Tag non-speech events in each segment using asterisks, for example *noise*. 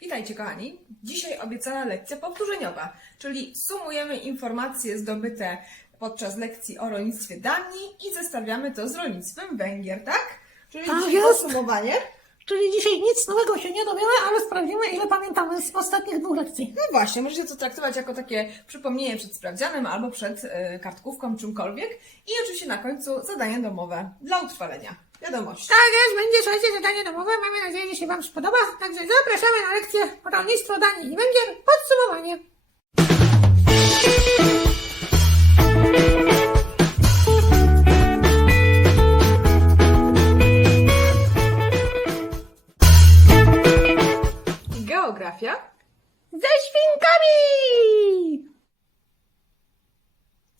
Witajcie kochani. Dzisiaj obiecana lekcja powtórzeniowa, czyli sumujemy informacje zdobyte podczas lekcji o rolnictwie Danii i zestawiamy to z rolnictwem Węgier, tak? Czyli Tak dzisiaj jest. podsumowanie. Czyli dzisiaj nic nowego się nie dowiemy, ale sprawdzimy, ile pamiętamy z ostatnich dwóch lekcji. No właśnie, możecie to traktować jako takie przypomnienie przed sprawdzianem albo przed e, kartkówką, czymkolwiek. I oczywiście na końcu zadanie domowe dla utrwalenia wiadomości. Tak jest, będzie słuchajcie zadanie domowe. Mamy nadzieję, że się Wam spodoba. Także zapraszamy na lekcję rolnictwo Danii i Węgier. Podsumowanie. Geografia. Ze świnkami!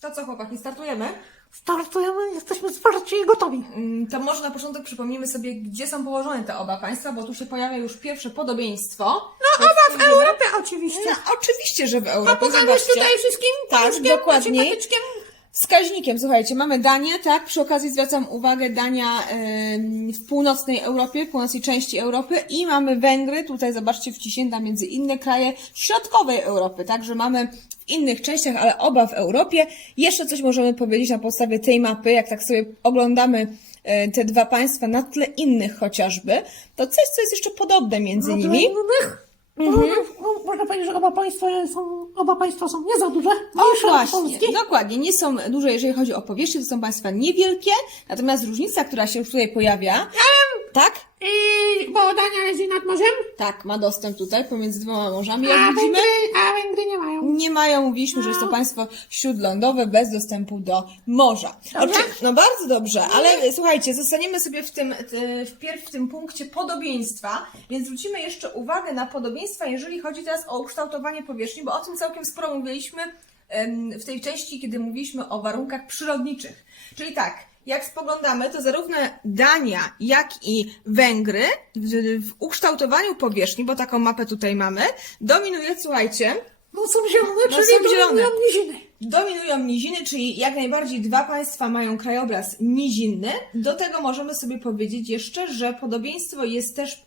To co chłopaki, startujemy? Startujemy, jesteśmy zwarci i gotowi. Mm, To może na początek przypomnimy sobie, gdzie są położone te oba państwa, bo tu się pojawia już pierwsze podobieństwo. No oba w Europie oczywiście. No, oczywiście, że w A Europie. pokażesz Zobaczcie. tutaj wszystkim Tak, paluszkiem, dokładnie. znaczy patyczkiem? Wskaźnikiem, słuchajcie, mamy Danię, tak? Przy okazji zwracam uwagę, Dania w północnej Europie, w północnej części Europy i mamy Węgry, tutaj zobaczcie, wciśnięta między inne kraje środkowej Europy, także mamy w innych częściach, ale oba w Europie. Jeszcze coś możemy powiedzieć na podstawie tej mapy, jak tak sobie oglądamy y, te dwa państwa na tle innych chociażby, to coś, co jest jeszcze podobne między nimi. Innych, Mhm. no, można powiedzieć, że oba państwa są, oba państwa są nie za duże. O właśnie, dokładnie. Nie są duże, jeżeli chodzi o powierzchnię, to są państwa niewielkie, natomiast różnica, która się już tutaj pojawia, tak? I, bo Dania leży nad morzem, Tak, ma dostęp tutaj pomiędzy dwoma morzami, a widzimy. Węgry, a Węgry nie mają. Nie mają, mówiliśmy, że jest to państwo śródlądowe bez dostępu do morza. Dobrze. Oczy- no bardzo dobrze, ale słuchajcie, zostaniemy sobie w tym, t- wpierw w tym punkcie podobieństwa, więc zwrócimy jeszcze uwagę na podobieństwa, jeżeli chodzi teraz o ukształtowanie powierzchni, bo o tym całkiem sporo mówiliśmy em, w tej części, kiedy mówiliśmy o warunkach przyrodniczych. Czyli tak, jak spoglądamy, to zarówno Dania, jak i Węgry w, ukształtowaniu powierzchni, bo taką mapę tutaj mamy, dominuje, słuchajcie, No są zielone, No czyli są zielone. robią niziny. Dominują niziny, czyli jak najbardziej dwa państwa mają krajobraz nizinny. Do tego możemy sobie powiedzieć jeszcze, że podobieństwo jest też,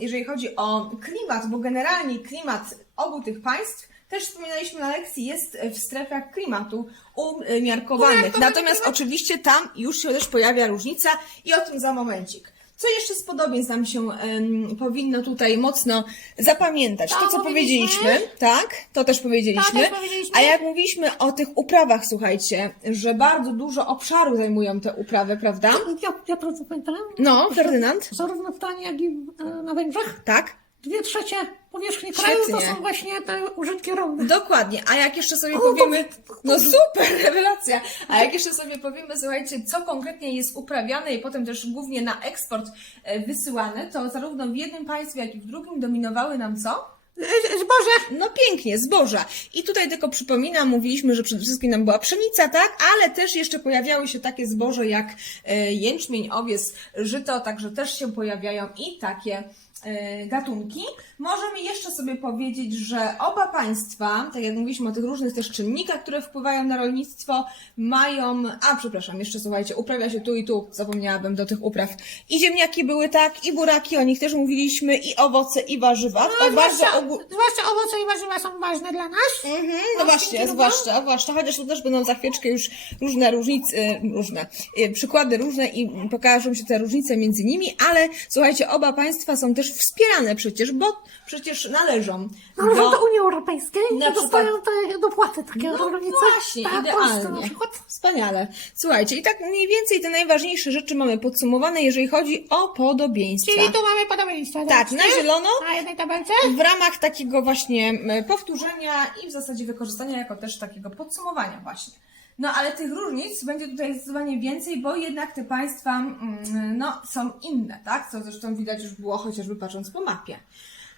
jeżeli chodzi o klimat, bo generalnie klimat obu tych państw, też wspominaliśmy na lekcji, jest w strefach klimatu umiarkowanych. Umiarkowany Natomiast klimat. oczywiście tam już się też pojawia różnica i o tym za momencik. Co jeszcze z podobieństw nam się em, powinno tutaj mocno zapamiętać? To, To co powiedzieliśmy. powiedzieliśmy, tak? To też powiedzieliśmy. To też powiedzieliśmy. A jak mówiliśmy o tych uprawach, słuchajcie, że bardzo dużo obszaru zajmują te uprawy, prawda? Ja, ja to zapamiętałem. No, Ferdynand? Zarówno w Danii, jak i e, na Węgrzech. Tak? Dwie trzecie powierzchni kraju to Świetnie. są właśnie te użytki rolne. Dokładnie. A jak jeszcze sobie O, powiemy. No super, *laughs* rewelacja. A jak jeszcze sobie powiemy, słuchajcie, co konkretnie jest uprawiane i potem też głównie na eksport e, wysyłane, to zarówno w jednym państwie, jak i w drugim dominowały nam co? E, Zboże. No pięknie, zboża. I tutaj tylko przypominam, mówiliśmy, że przede wszystkim nam była pszenica, tak? Ale też jeszcze pojawiały się takie zboże jak e, jęczmień, owies, żyto, także też się pojawiają i takie e, gatunki. Możemy jeszcze sobie powiedzieć, że oba państwa, tak jak mówiliśmy o tych różnych też czynnikach, które wpływają na rolnictwo, mają, a przepraszam, jeszcze słuchajcie, uprawia się tu i tu, zapomniałabym do tych upraw. I ziemniaki były tak, i buraki, o nich też mówiliśmy, i owoce, i warzywa. bardzo zwłaszcza, ogół... zwłaszcza owoce i warzywa są ważne dla nas. Mhm, no właśnie, zwłaszcza, zwłaszcza, chociaż tu też będą za chwileczkę już różne różnice, y, różne, y, przykłady różne i pokażą się te różnice między nimi, ale słuchajcie, oba państwa są też wspierane przecież, bo przecież należą Należą do... do Unii Europejskiej Na i dostają te dopłaty takie No rolnicy. właśnie, Tak, Polsce na idealnie. przykład. Wspaniale. Słuchajcie, i tak mniej więcej te najważniejsze rzeczy mamy podsumowane, jeżeli chodzi o podobieństwa. Czyli tu mamy podobieństwa. Tak, na zielono, Na jednej tabelce. w ramach takiego właśnie m, powtórzenia i w zasadzie wykorzystania jako też takiego podsumowania właśnie. No ale tych różnic będzie tutaj zdecydowanie więcej, bo jednak te państwa mm, no, są inne, tak? Co zresztą widać już było chociażby patrząc po mapie.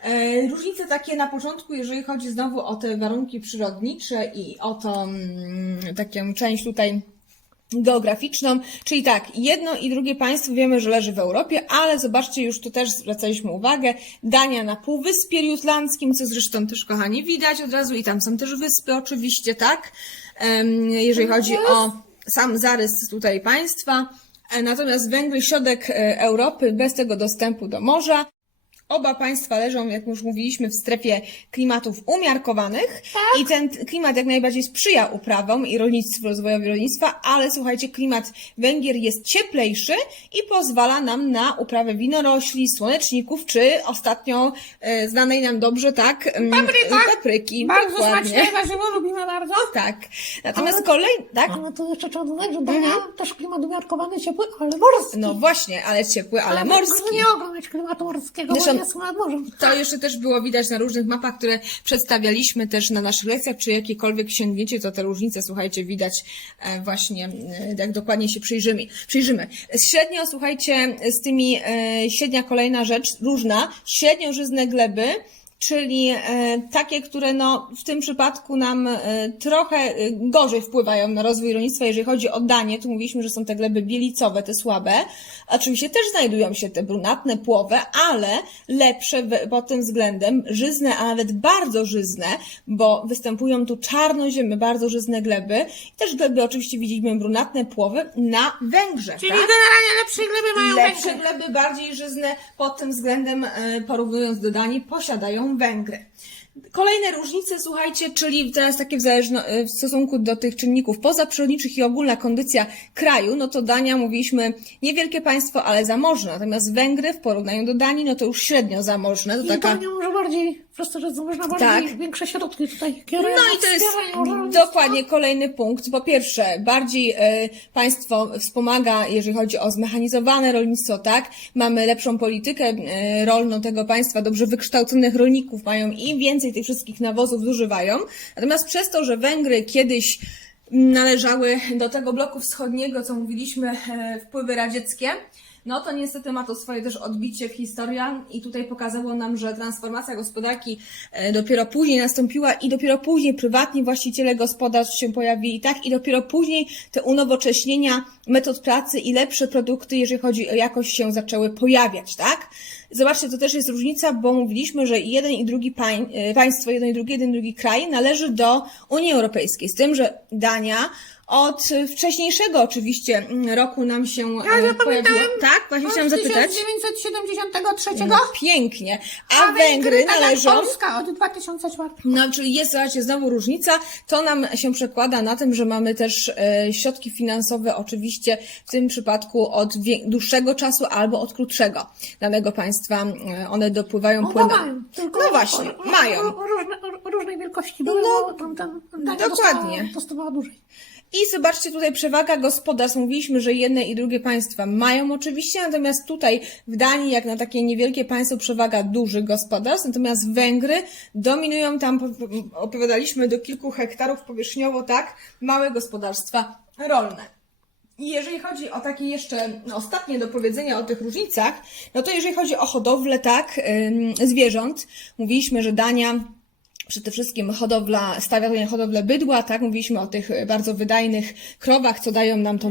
E, Różnice takie na początku, jeżeli chodzi znowu o te warunki przyrodnicze i o tą mm, taką część tutaj geograficzną, czyli tak, jedno i drugie państwo wiemy, że leży w Europie, ale zobaczcie, już tu też zwracaliśmy uwagę, Dania na Półwyspie Jutlandzkim, co zresztą też, kochani, widać od razu i tam są też wyspy oczywiście, tak? Jeżeli chodzi o sam zarys tutaj państwa, E, natomiast Węgry, środek e, Europy, bez tego dostępu do morza, Oba państwa leżą, jak już mówiliśmy, w strefie klimatów umiarkowanych i ten klimat jak najbardziej sprzyja uprawom i rolnictwu, rozwojowi rolnictwa, ale słuchajcie, klimat Węgier jest cieplejszy i pozwala nam na uprawę winorośli, słoneczników, czy ostatnio e, znanej nam dobrze, tak, em, Papryka. papryki. Bardzo dokładnie. smaczne warzywo, lubimy bardzo. *laughs* Tak. Natomiast Ale- kolej, tak? Ale tu jeszcze trzeba dodać, że Dania też klimat umiarkowany, ciepły, ale morski. No właśnie, ale ciepły, ale A morski. Nie mogą mieć klimatu morskiego, Zresztą- jest nad morzem. To jeszcze też było widać na różnych mapach, które przedstawialiśmy też na naszych lekcjach, czy jakiekolwiek sięgniecie, to te różnice, słuchajcie, widać e, właśnie, e, jak dokładnie się przyjrzymy. przyjrzymy. Średnio, słuchajcie, z tymi, e, średnia kolejna rzecz, różna, średnio żyzne gleby, czyli e, takie, które no, w tym przypadku nam e, trochę e, gorzej wpływają na rozwój rolnictwa, jeżeli chodzi o danie. Tu mówiliśmy, że są te gleby bielicowe, te słabe. Oczywiście też znajdują się te brunatne, płowe, ale lepsze pod tym względem, żyzne, a nawet bardzo żyzne, bo występują tu czarnoziemy, bardzo żyzne gleby. I też gleby oczywiście widzimy brunatne, płowe na Węgrzech. Czyli tak? generalnie lepsze gleby mają Lepsze Węgry. gleby, bardziej żyzne pod tym względem, porównując do Danii, posiadają Węgry. Kolejne różnice, słuchajcie, czyli teraz takie w, zależno, e, w stosunku do tych czynników pozaprzyrodniczych i ogólna kondycja kraju, no to Dania, mówiliśmy, niewielkie państwo, ale zamożne, natomiast Węgry w porównaniu do Danii, no to już średnio zamożne, to I taka... Dania może bardziej, przez to, że można bardziej Tak. większe środki tutaj kierują No i to jest dokładnie kolejny punkt. Po pierwsze, bardziej e, państwo wspomaga, jeżeli chodzi o zmechanizowane rolnictwo, tak? Mamy lepszą politykę e, rolną tego państwa, dobrze wykształconych rolników mają i więcej tych wszystkich nawozów zużywają. Natomiast przez to, że Węgry kiedyś należały do tego bloku wschodniego, co mówiliśmy, e, wpływy radzieckie, no to niestety ma to swoje też odbicie w historia i tutaj pokazało nam, że transformacja gospodarki e, dopiero później nastąpiła i dopiero później prywatni właściciele gospodarstw się pojawili, tak? I dopiero później te unowocześnienia metod pracy i lepsze produkty, jeżeli chodzi o jakość, się zaczęły pojawiać, tak? Zobaczcie, to też jest różnica, bo mówiliśmy, że jeden i drugi pań, e, państwo, jeden i drugi, jeden i drugi kraj należy do Unii Europejskiej, z tym, że Dania od wcześniejszego oczywiście mm, roku nam się e, Ja pojawiła. Tak, właśnie chciałam Od zapytać. 1973, No, pięknie. A, a Węgry tak jak należą. Polska od 2004. No, czyli jest, zobaczcie, znowu różnica. To nam się przekłada na tym, że mamy też e, środki finansowe, oczywiście w tym przypadku od dłuższego czasu albo od krótszego danego państwa. E, one dopływają No, płyną. mają. Tylko No właśnie, o- mają. Różne, różnej wielkości były, No, bo tam, tam, tam dokładnie. Dostawała, dłużej. I zobaczcie tutaj przewaga gospodarstw. Mówiliśmy, że jedne i drugie państwa mają oczywiście, natomiast tutaj w Danii, jak na takie niewielkie państwo, przewaga dużych gospodarstw, natomiast Węgry dominują tam, po- po- opowiadaliśmy, do kilku hektarów powierzchniowo, tak, małe gospodarstwa rolne. I jeżeli chodzi o takie jeszcze ostatnie do powiedzenia o tych różnicach, no to jeżeli chodzi o hodowlę, tak, zwierząt, mówiliśmy, że Dania przede wszystkim hodowla, stawia tutaj na hodowlę bydła, tak? Mówiliśmy o tych bardzo wydajnych krowach, co dają nam to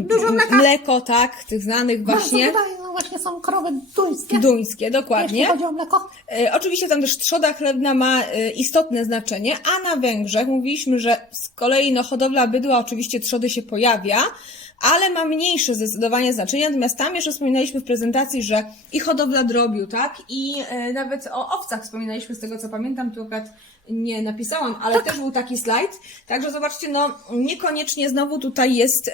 mleko, tak? Tych znanych właśnie. Bardzo wydaje, no właśnie są krowy duńskie. Duńskie, dokładnie. Jeśli chodzi o mleko. E, Oczywiście tam też trzoda chlebna ma e, istotne znaczenie, a na Węgrzech mówiliśmy, że z kolei no, hodowla bydła, oczywiście trzody się pojawia, ale ma mniejsze zdecydowanie znaczenie, natomiast tam jeszcze wspominaliśmy w prezentacji, że i hodowla drobiu, tak, i e, nawet o owcach wspominaliśmy z tego co pamiętam, tu akurat nie napisałam, ale też był taki slajd, także zobaczcie, no niekoniecznie znowu tutaj jest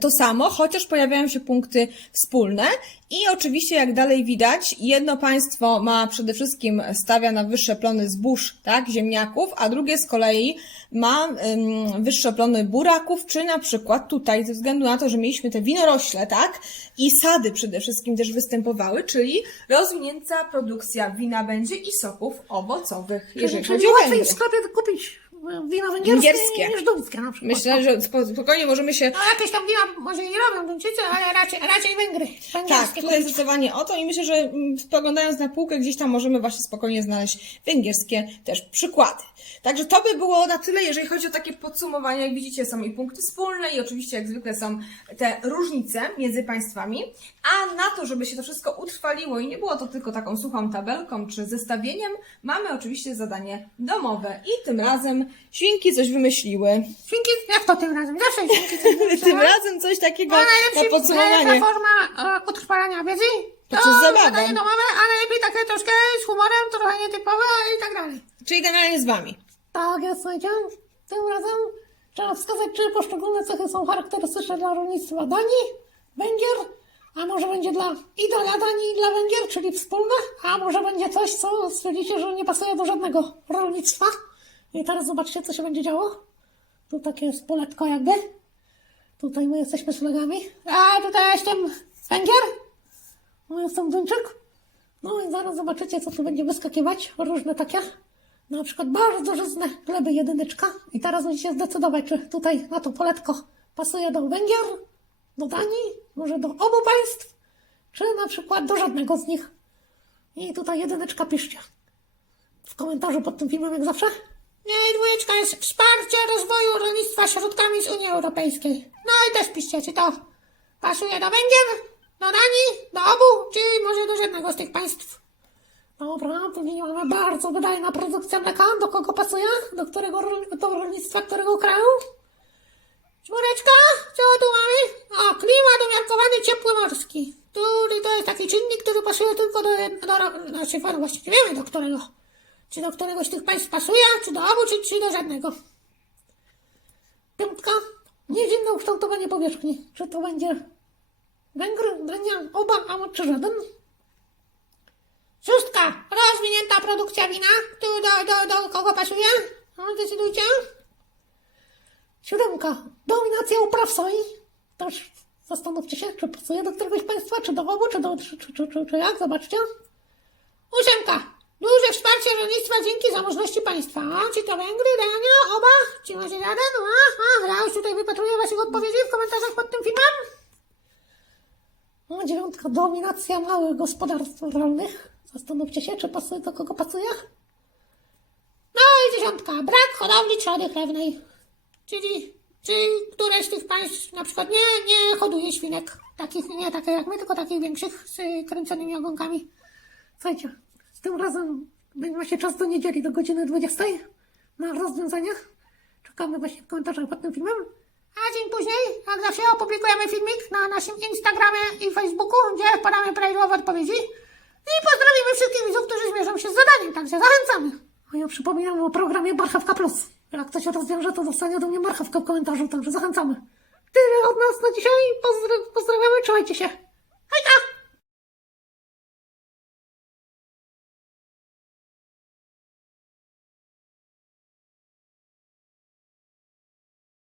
to samo, chociaż pojawiają się punkty wspólne i oczywiście jak dalej widać, jedno państwo ma przede wszystkim stawia na wyższe plony zbóż, tak, ziemniaków, a drugie z kolei ma em, wyższe plony buraków, czy na przykład tutaj, ze względu na to, że mieliśmy te winorośle, tak, i sady przede wszystkim też występowały, czyli rozwinięta produkcja wina będzie i soków owocowych, jeżeli chodzi o łatwiej Węgry. w sklepie kupić wina węgierskie, Węgierskie. niż duńskie na przykład. Myślę, że spo- spokojnie możemy się No jakieś tam wina może i robią Duńczycy, ale raczej, raczej Węgry. Tak, Węgierskie tutaj zdecydowanie o to i myślę, że mm, spoglądając na półkę gdzieś tam możemy właśnie spokojnie znaleźć węgierskie też przykłady. Także to by było na tyle, jeżeli chodzi o takie podsumowanie. Jak widzicie są i punkty wspólne i oczywiście jak zwykle są te różnice między państwami. A na to, żeby się to wszystko utrwaliło i nie było to tylko taką suchą tabelką czy zestawieniem, mamy oczywiście zadanie domowe i tym razem świnki coś wymyśliły. Świnki, jak to tym razem? Zawsze świnki coś *laughs* Tym razem coś takiego A na podsumowanie. najlepsza forma e, utrwalania wiedzy To czy z zabawą? zadanie domowe, ale lepiej takie troszkę z humorem, trochę nietypowe i tak dalej. Czyli generalnie z wami. Tak jest, słuchajcie. Tym razem trzeba wskazać, czy poszczególne cechy są charakterystyczne dla rolnictwa Danii, Węgier, a może będzie dla i dla Danii, i dla Węgier, czyli wspólne, a może będzie coś, co stwierdzicie, że nie pasuje do żadnego rolnictwa. I teraz zobaczcie, co się będzie działo. Tu takie jest poletko jakby. Tutaj my jesteśmy szlagami. A tutaj jestem Węgier. No jestem Duńczyk. No i zaraz zobaczycie, co tu będzie wyskakiwać. Różne takie. Na przykład bardzo żyzne gleby jedyneczka. I teraz musicie zdecydować, czy tutaj na to poletko pasuje do Węgier, do Danii, może do obu państw, czy na przykład do żadnego z nich. I tutaj jedyneczka piszcie. W komentarzu pod tym filmem, jak zawsze. Dwójeczka jest wsparcie rozwoju rolnictwa środkami z Unii Europejskiej. No i też piszcie, czy to pasuje do Węgier, do Danii, do obu, czy może do żadnego z tych państw. Dobra, później mamy bardzo wydajna produkcja mleka. Do kogo pasuje? Do którego do rolnictwa którego kraju? Czwóreczka, co tu mamy? O, klimat umiarkowany ciepły morski. Który to jest taki czynnik, który pasuje tylko do, jed- do ro- znaczy, właściwie wiemy do którego. Czy do któregoś z tych państw pasuje, czy do obu, czy, czy do żadnego. Piątka, niewinne ukształtowanie powierzchni. Czy to będzie Węgry, Dania, oba, a czy żaden? Szóstka, rozwinięta produkcja wina. Tu do, do, do kogo pasuje? No, decydujcie. Siódemka, dominacja upraw soi. Też zastanówcie się, czy pasuje do któregoś państwa, czy do obu, czy do, czy, czy, czy, czy, jak, zobaczcie. Ósemka, duże wsparcie rolnictwa dzięki zamożności państwa. Czy to Węgry, Dania, oba? Czy może żaden? A, a, ja już tutaj wypatruję waszych odpowiedzi w komentarzach pod tym filmem. No, dziewiątka, dominacja małych gospodarstw rolnych. Zastanówcie się, czy pasuje, do kogo pasuje. No i dziesiątka, brak hodowli trzody chlewnej. Czyli, czy któreś z tych państw na przykład nie, nie hoduje świnek. Takich, nie takie jak my, tylko takich większych z kręconymi ogonkami. Słuchajcie, tym razem będzie się czas do niedzieli, do godziny 20 na rozwiązania. Czekamy właśnie w komentarzach pod tym filmem. A dzień później, jak zawsze, opublikujemy filmik na naszym Instagramie i Facebooku, gdzie podamy prawidłowe odpowiedzi. I pozdrowimy wszystkich widzów, którzy zmierzą się z zadaniem, także zachęcamy. A ja przypominam o programie Marchewka Plus. Jak ktoś rozwiąże, to dostanie do mnie marchewkę w komentarzu, także zachęcamy. Tyle od nas na dzisiaj. Pozdra- pozdrawiamy, trzymajcie się.